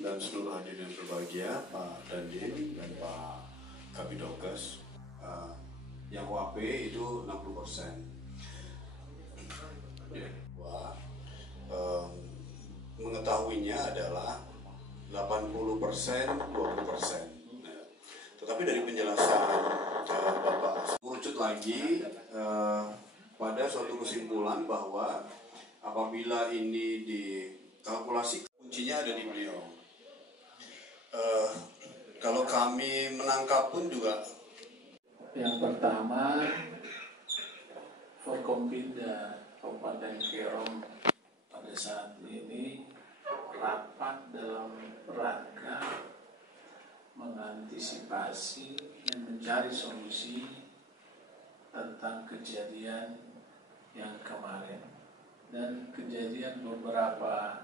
dan seluruh hadirin berbahagia, Pak Dandim dan Pak Kabidokes. Yang OAP itu 60%. Wah, mengetahuinya adalah 80%, 20%. Nah, tetapi dari penjelasan Bapak merucut lagi pada suatu kesimpulan bahwa apabila ini dikalkulasi, kuncinya ada di beliau. Kalau kami menangkap pun juga. Yang pertama, Forkompinda Kabupaten Kerom pada saat ini rapat dalam rangka mengantisipasi dan mencari solusi tentang kejadian yang kemarin dan kejadian beberapa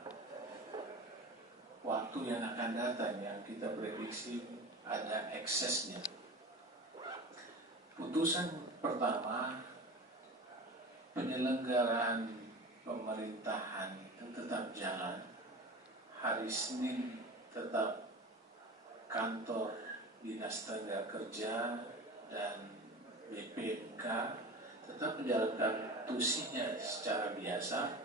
waktu yang akan datang yang kita prediksi ada eksesnya. Putusan pertama, penyelenggaraan pemerintahan itu tetap jalan. Hari Senin tetap kantor Dinas Tenaga Kerja dan BPK tetap menjalankan tusinya secara biasa,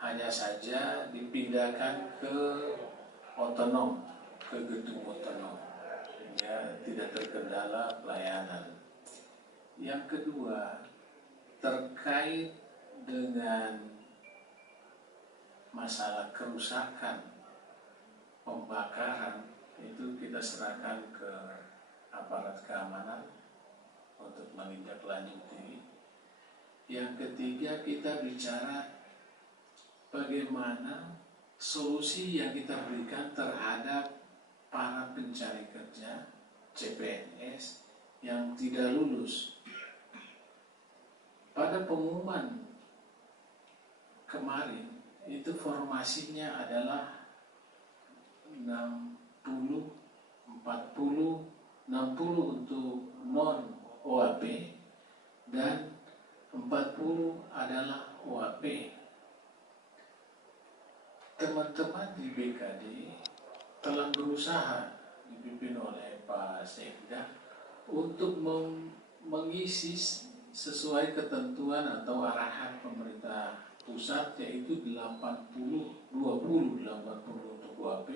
hanya saja dipindahkan ke otonom, ke gedung otonom, sehingga tidak terkendala pelayanan. Yang kedua, terkait dengan masalah kerusakan, pembakaran, itu kita serahkan ke aparat keamanan untuk menindaklanjuti. Yang ketiga, kita bicara bagaimana solusi yang kita berikan terhadap para pencari kerja CPNS yang tidak lulus. Pada pengumuman kemarin itu formasinya adalah 60, 40, 60 untuk non OAP dan 40 adalah OAP. Teman-teman di BKD telah berusaha dipimpin oleh Pak Sekda untuk mengisi sesuai ketentuan atau arahan pemerintah pusat, yaitu 80 untuk OAP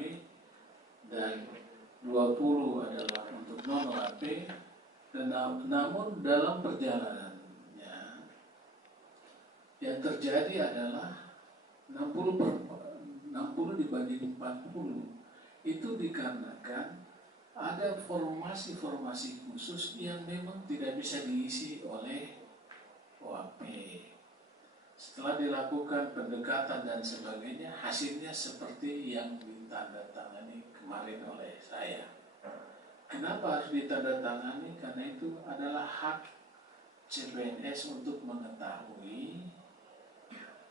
dan 20 adalah untuk non OAP. Dan namun dalam perjalanannya yang terjadi adalah 60 dibanding 40. Itu dikarenakan ada formasi-formasi khusus yang memang tidak bisa diisi oleh OAP. Setelah dilakukan pendekatan dan sebagainya, hasilnya seperti yang ditandatangani kemarin oleh saya. Kenapa harus ditandatangani? Karena itu adalah hak CPNS untuk mengetahui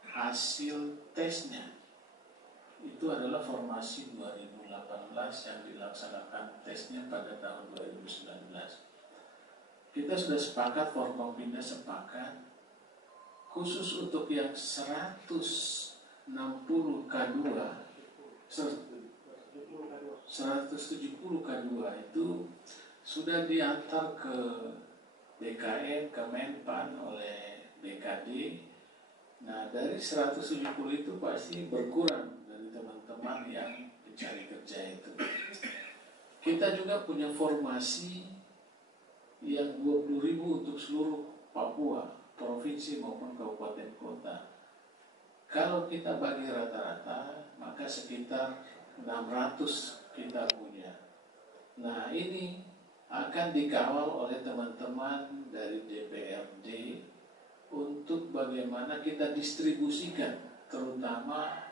hasil tesnya. Itu adalah formasi 2018 yang dilaksanakan tesnya pada tahun 2019. Kita sudah sepakat, Forkompinda sepakat, khusus untuk yang 160 K2, 170 K2 itu sudah diantar ke BKN, Kemenpan oleh BKD. Nah, dari 170 itu pasti berkurang dari teman-teman yang mencari kerja itu. Kita juga punya formasi yang 20.000 untuk seluruh Papua, provinsi maupun kabupaten kota. Kalau kita bagi rata-rata, maka sekitar 600 kita punya. Nah, ini akan dikawal oleh teman-teman dari DPRD untuk bagaimana kita distribusikan, terutama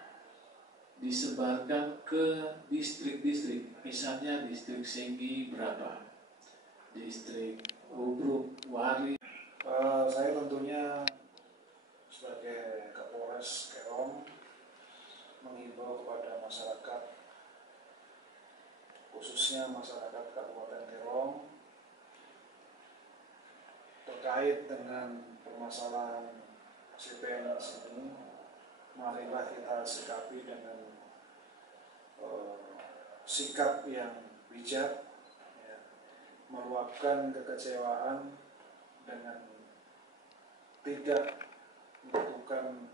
disebarkan ke distrik-distrik. Misalnya distrik Senggi berapa, distrik Ubruk, Wari. Saya tentunya sebagai Kapolres Kerom menghimbau kepada masyarakat, khususnya masyarakat Kabupaten Kerom, terkait dengan permasalahan CPNS ini. Marilah kita sikapi dengan sikap yang bijak, ya, meluapkan kekecewaan dengan tidak melakukan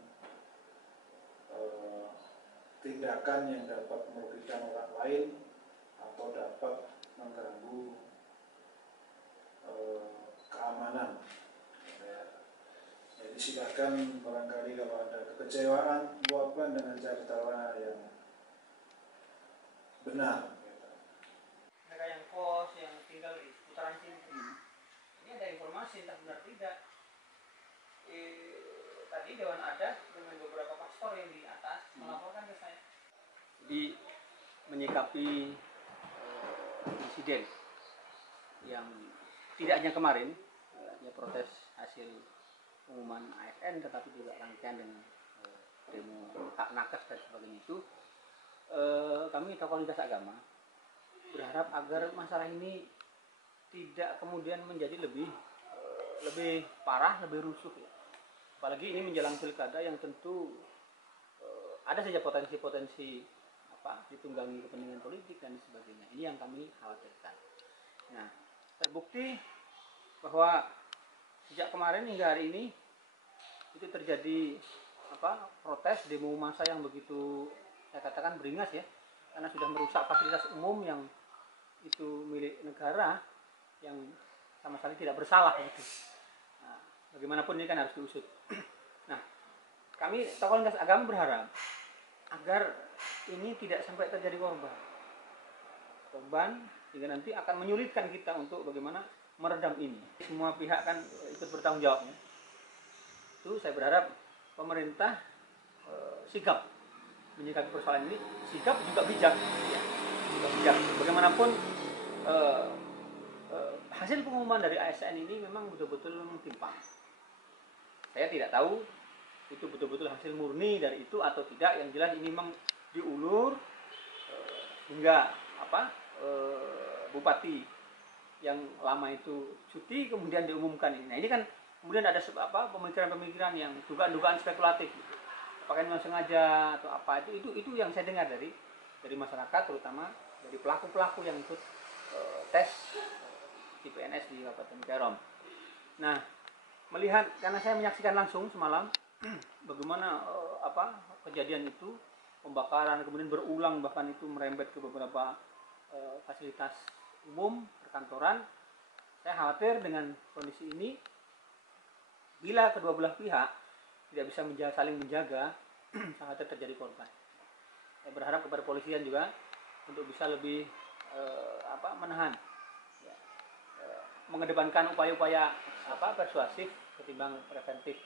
tindakan yang dapat merugikan orang lain atau dapat mengganggu keamanan. Ya. Jadi silakan barangkali kalau ada kekecewaan, luapkan dengan cara yang benar. Mereka yang kos, yang tinggal di putaran sini, ini ada informasi entah benar tidak. Tadi Dewan Adat dengan beberapa pastor yang di atas melaporkan ke saya. Jadi menyikapi insiden yang tidak hanya kemarin, hanya protes hasil pengumuman ASN, tetapi juga rangkaian dengan demo hak nakes dan sebagainya itu, kami tokoh lintas agama berharap agar masalah ini tidak kemudian menjadi lebih parah, lebih rusuh ya. Apalagi ini menjelang pilkada yang tentu ada saja potensi-potensi ditunggangi kepentingan politik dan sebagainya. Ini yang kami khawatirkan. Nah, terbukti bahwa sejak kemarin hingga hari ini itu terjadi protes demo massa yang begitu, saya katakan, beringas ya, karena sudah merusak fasilitas umum yang itu milik negara yang sama sekali tidak bersalah gitu. Nah, bagaimanapun ini kan harus diusut. Nah, kami tokoh lintas agama berharap agar ini tidak sampai terjadi korban sehingga nanti akan menyulitkan kita untuk bagaimana meredam ini. Semua pihak kan ikut bertanggung jawab. Itu saya berharap pemerintah sigap menyikapi persoalan ini, sigap juga bijak. Ya, juga bijak. Bagaimanapun hasil pengumuman dari ASN ini memang betul-betul timpang. Saya tidak tahu itu betul-betul hasil murni dari itu atau tidak. Yang jelas ini memang diulur hingga bupati yang lama itu cuti kemudian diumumkan ini. Nah, ini kan kemudian ada pemikiran-pemikiran yang dugaan-dugaan spekulatif. Gitu. Apakah memang sengaja atau apa, itu yang saya dengar dari masyarakat, terutama dari pelaku-pelaku yang ikut tes di PNS di Kabupaten Kerom. Nah, melihat, karena saya menyaksikan langsung semalam bagaimana kejadian itu, pembakaran kemudian berulang, bahkan itu merembet ke beberapa fasilitas umum, perkantoran. Saya khawatir dengan kondisi ini, bila kedua belah pihak tidak bisa saling menjaga, sangat terjadi korban. Saya berharap kepada polisian juga untuk bisa lebih menahan, ya, mengedepankan upaya-upaya persuasif ketimbang preventif.